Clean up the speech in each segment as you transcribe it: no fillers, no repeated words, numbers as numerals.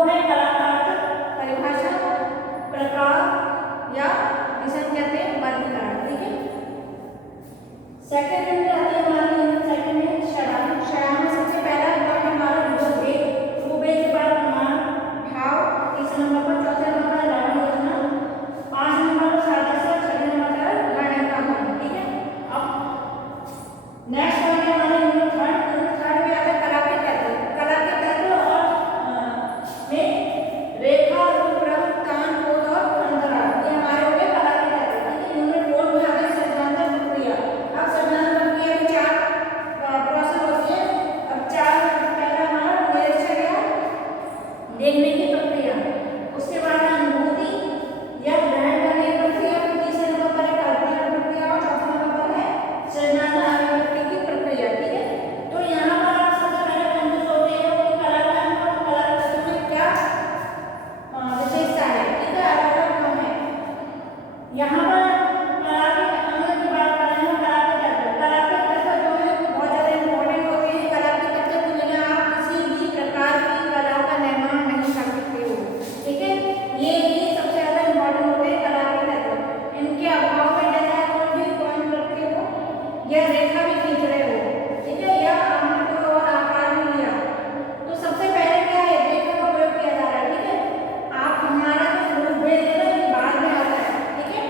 वो है कलाकार परिभाषा, प्रकार या जिसे हम कहते हैं वर्गीकरण। ठीक है, सेकंड में आते हैं हमारे सेकंड में शरण। शरण में सबसे पहला वर्ड हमारा रूपभेद। रूपभेद के बाद प्रमाण भाव, तीसरे नंबर पर, चौथे नंबर पर लवण योजना, पांच नंबर पर सादृश्य, छठे नंबर पर वर्णनात्मक। ठीक है, अब नेक्स्ट पॉइंट है हमारे यूनिट थर्ड। यूनिट थर्ड में आता है कला के तत्व। कला के तत्व और में रेखा, रूप, रंग, कान, पोत और अंतराल, ये हमारे हो गए कला के तत्व। ठीक है, यूनिट फोर में आता है सृजनात्मक प्रक्रिया। अब सृजनात्मक प्रक्रिया में चार प्रोसेस होती है। अब चार, पहला हमारा निरीक्षण या देखने की प्रक्रिया, उसके बाद है अनुभूति या ग्रहण करने की प्रक्रिया, तीसरे नंबर पर है कल्पना की प्रक्रिया और चौथे नंबर पर है सृजनात्मक अभिव्यक्ति की प्रक्रिया। ठीक है, तो यहाँ पर आप सबसे पहले कंफ्यूज होते हो कि कला का अंग और कला के तत्व में क्या विशेषता है। ठीक है, अलग अलग क्यों है। यहाँ पर कला के अंग की बात कर रहे हैं, कला के तत्व। कला के तत्व जो है बहुत ज्यादा इंपॉर्टेंट होते हैं। कला के तत्व के बिना आप किसी भी प्रकार की कला का निर्माण नहीं कर सकते हो। ठीक है, ये सबसे ज्यादा इंपॉर्टेंट होते हैं कला के तत्व। इनके अभाव में जैसे कोई भी पॉइंट रखे हो या रेखा भी खींच रहे हो, ठीक है, या आपने कोई और आकार भी लिया, तो सबसे पहले क्या है, रेखा का प्रयोग किया जा रहा है। ठीक है, आप हमारा जो रूपभेद है ना, ये बाद में आता है। ठीक है,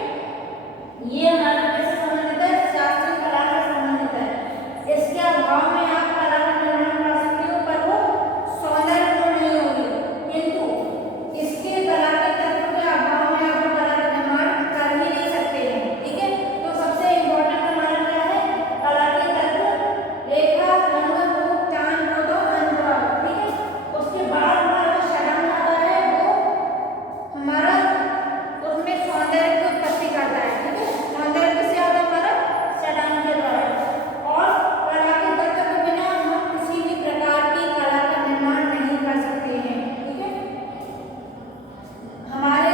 ये हमारा कैसे संबंधित है, शास्त्रीय कला से संबंधित है। इसके अभाव में आप कला का निर्माण कर सकते हो, पर वो सौंदर्यपूर्ण नहीं होगी, किंतु इसके कला के तत्व के अभाव में आप कला का निर्माण कर ही नहीं सकते हैं। ठीक है, तो सबसे इम्पोर्टेंट हमारा क्या है, कला के तत्व, रेखा, रंग, रूप, तान, पोत और अंतराल। ठीक है, उसके बाद हमारा जो शरण आता है वो हमारा उसमें सौंदर्य की उत्पत्ति करता है। ठीक है, सौंदर्य किससे आता है, हमारा शरण के द्वारा। और कला के तत्व के बिना हम किसी भी प्रकार की कला का निर्माण नहीं कर सकते हैं। ठीक है, हमारे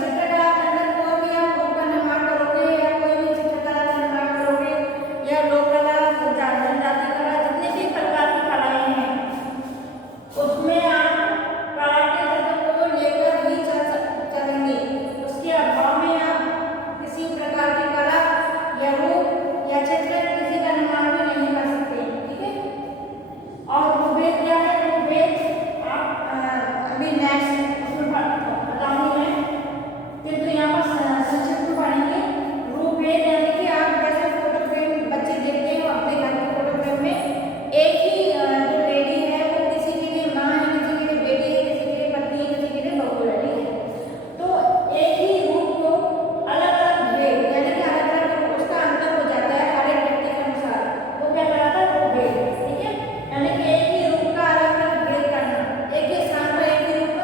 चित्रकला के अंदर कोई भी आप रूप का निर्माण करोगे या कोई भी चित्रकला का निर्माण करोगे या लोक कला, जनजाति कला, जितने भी प्रकार की कलाएं हैं, उसमें आप कला के तत्व को लेकर ही चलेंगे। उसके अभाव में आप किसी प्रकार की कला या रूप या चित्र किसी का निर्माण भी नहीं कर सकते। ठीक है, और रूपभेद क्या है, रूपभेद आप अभी नेक्स्ट उसमें बताऊंगी मैं, किंतु यहाँ पर संक्षिप्त में पढ़ेंगे। रूपभेद यानी कि आप जैसे फोटो फ्रेम बच्चे देखते हैं अपने घर के फोटो फ्रेम में, एक ही जो लेडी है वो किसी के लिए माँ है, किसी के लिए बेटी है, किसी के लिए पत्नी है, किसी के लिए बहू है। ठीक है, तो एक ही रूप को अलग अलग भेद यानी कि अलग अलग उसका अंतर हो जाता है हर एक व्यक्ति के अनुसार, वो क्या कहलाता है, रूपभेद। ठीक है, यानी कि एक ही रूप का अलग अलग भेद करना, एक ही स्थान पर एक ही रूप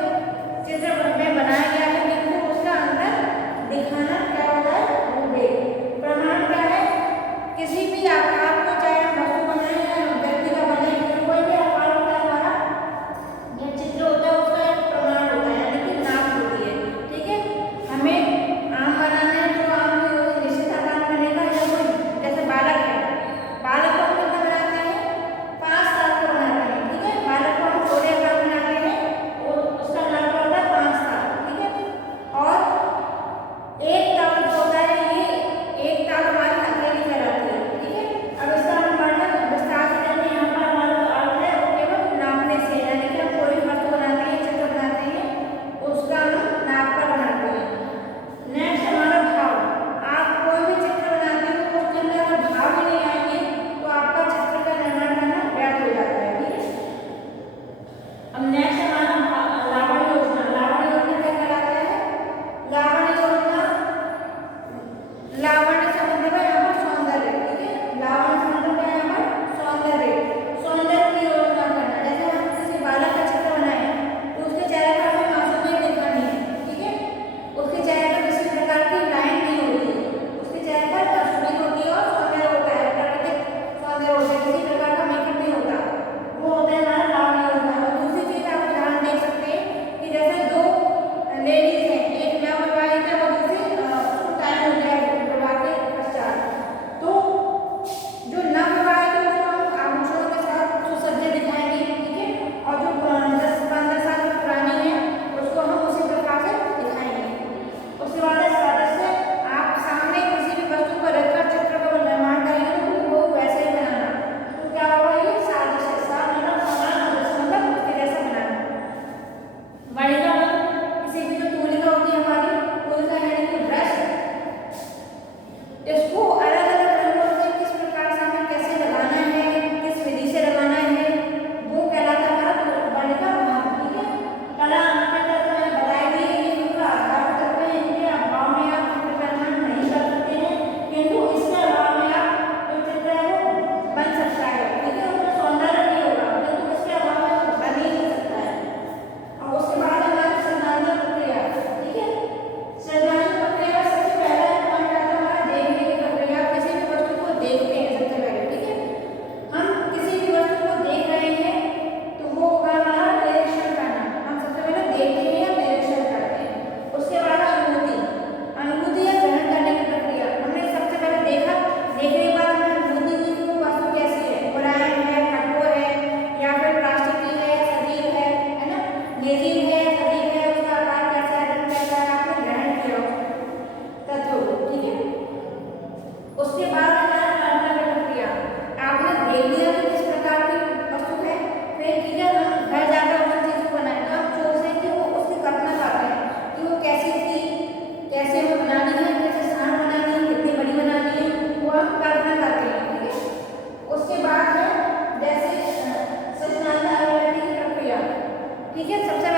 सबसे